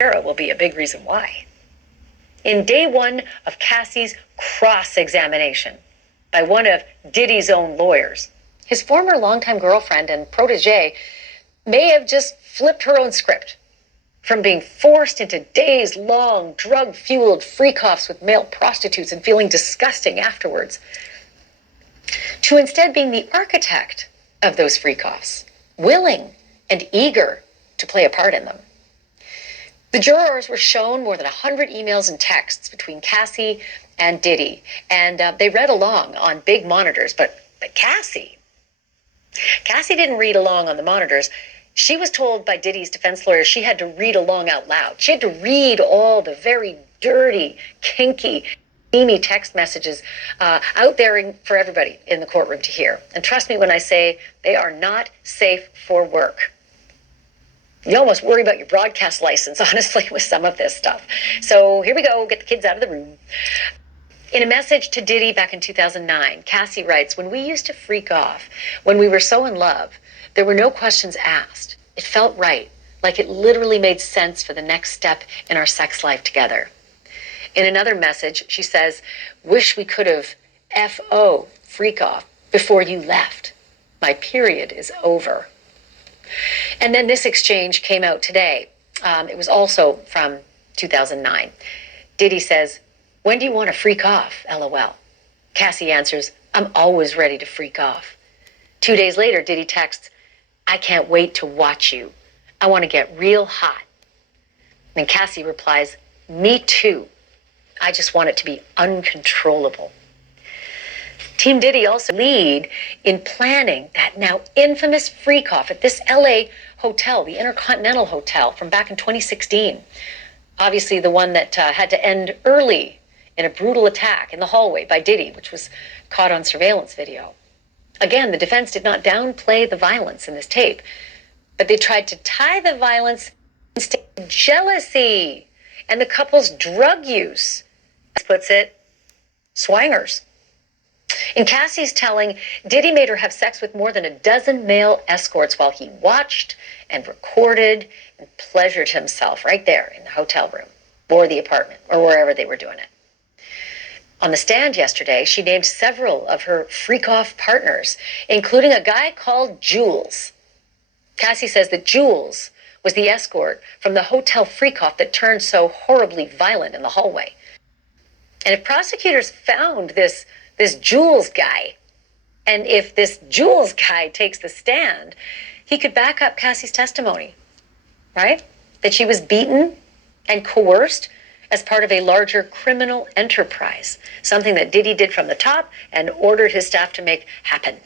Sarah will be a big reason why. In day one of Cassie's cross-examination by one of Diddy's own lawyers, his former longtime girlfriend and protege may have just flipped her own script from being forced into days-long drug-fueled freak-offs with male prostitutes and feeling disgusting afterwards, to instead being the architect of those freak-offs, willing and eager to play a part in them. The jurors were shown more than 100 emails and texts between Cassie and Diddy, and they read along on big monitors, but Cassie didn't read along on the monitors. She was told by Diddy's defense lawyer she had to read along out loud. She had to read all the very dirty, kinky, steamy text messages out there for everybody in the courtroom to hear. And trust me when I say they are not safe for work. You almost worry about your broadcast license, honestly, with some of this stuff. So here we go, get the kids out of the room. In a message to Diddy back in 2009, Cassie writes, "When we used to freak off, when we were so in love, there were no questions asked. It felt right, like it literally made sense for the next step in our sex life together." In another message, she says, "Wish we could have F.O. freak off before you left. My period is over." And then this exchange came out today. It was also from 2009. Diddy says, "When do you want to freak off, LOL?" Cassie answers, "I'm always ready to freak off." 2 days later, Diddy texts, "I can't wait to watch you. I want to get real hot." Then Cassie replies, "Me too. I just want it to be uncontrollable." Team Diddy also lead in planning that now infamous freak-off at this LA hotel, the Intercontinental Hotel, from back in 2016. Obviously the one that had to end early in a brutal attack in the hallway by Diddy, which was caught on surveillance video. Again, the defense did not downplay the violence in this tape, but they tried to tie the violence to jealousy and the couple's drug use. As puts it, swangers. In Cassie's telling, Diddy made her have sex with more than a dozen male escorts while he watched and recorded and pleasured himself right there in the hotel room or the apartment or wherever they were doing it. On the stand yesterday, she named several of her freak-off partners, including a guy called Jules. Cassie says that Jules was the escort from the hotel freak-off that turned so horribly violent in the hallway. And if prosecutors found this Jules guy, and if this Jules guy takes the stand, he could back up Cassie's testimony, right? That she was beaten and coerced as part of a larger criminal enterprise, something that Diddy did from the top and ordered his staff to make happen.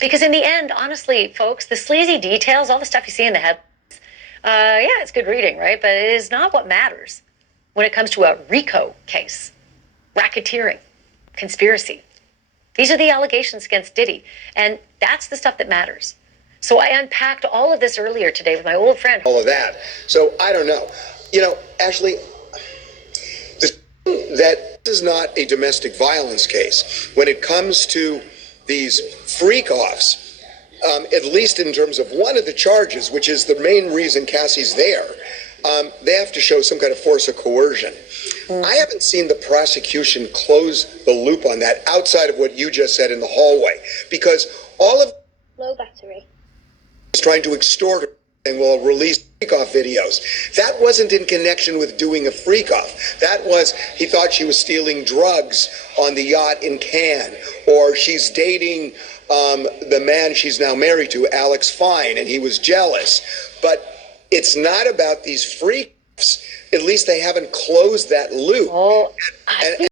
Because in the end, honestly, folks, the sleazy details, all the stuff you see in the headlines, yeah, it's good reading, right? But it is not what matters when it comes to a RICO case, racketeering, conspiracy. These are the allegations against Diddy, and that's the stuff that matters. So I unpacked all of this earlier today with my old friend. All of that. So I don't know. Ashley, that is not a domestic violence case. When it comes to these freak-offs, at least in terms of one of the charges, which is the main reason Cassie's there, they have to show some kind of force or coercion. I haven't seen the prosecution close the loop on that outside of what you just said in the hallway, because all of low battery is trying to extort her and will release freak-off videos. That wasn't in connection with doing a freak-off. That was, he thought she was stealing drugs on the yacht in Cannes, or she's dating the man she's now married to, Alex Fine, and he was jealous. But it's not about these freak-offs. At least they haven't closed that loop. Oh, and